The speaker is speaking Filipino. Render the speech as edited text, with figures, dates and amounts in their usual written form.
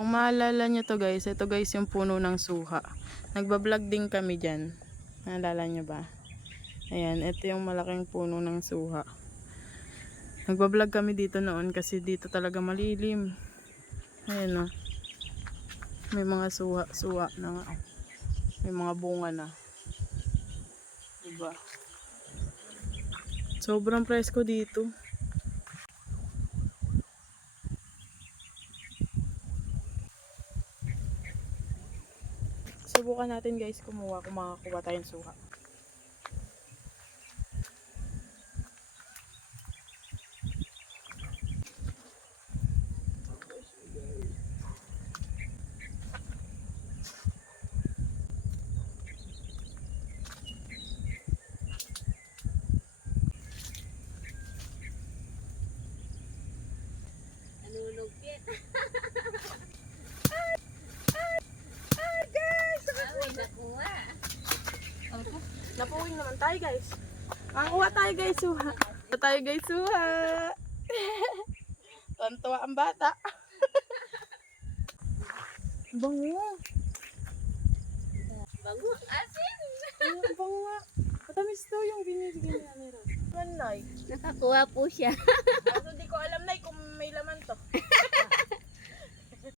Kung maalala nyo to guys, ito guys yung puno ng suha. Nagbablog din kami dyan. Naalala nyo ba? Ayan, ito yung malaking puno ng suha. Nagbablog kami dito noon kasi dito talaga malilim. Ayan o. May mga suha na nga. May mga bunga na. Diba? Sobrang presko dito. Subukan natin guys kung makakuha tayong suha. Nanunugpit. Ay guys! Ay, nakuha. Napuwing naman tayo guys. Makakuha tayo guys suha. Makakuha tayo guys suha. Tuwan-tuwa ang bata. Bango. Bango. Asin. Ay, bango nga. Matamis to yung binibigyan niya nila. Nay. Nakakuha po siya. Kaso di ko alam Nay kung may laman to.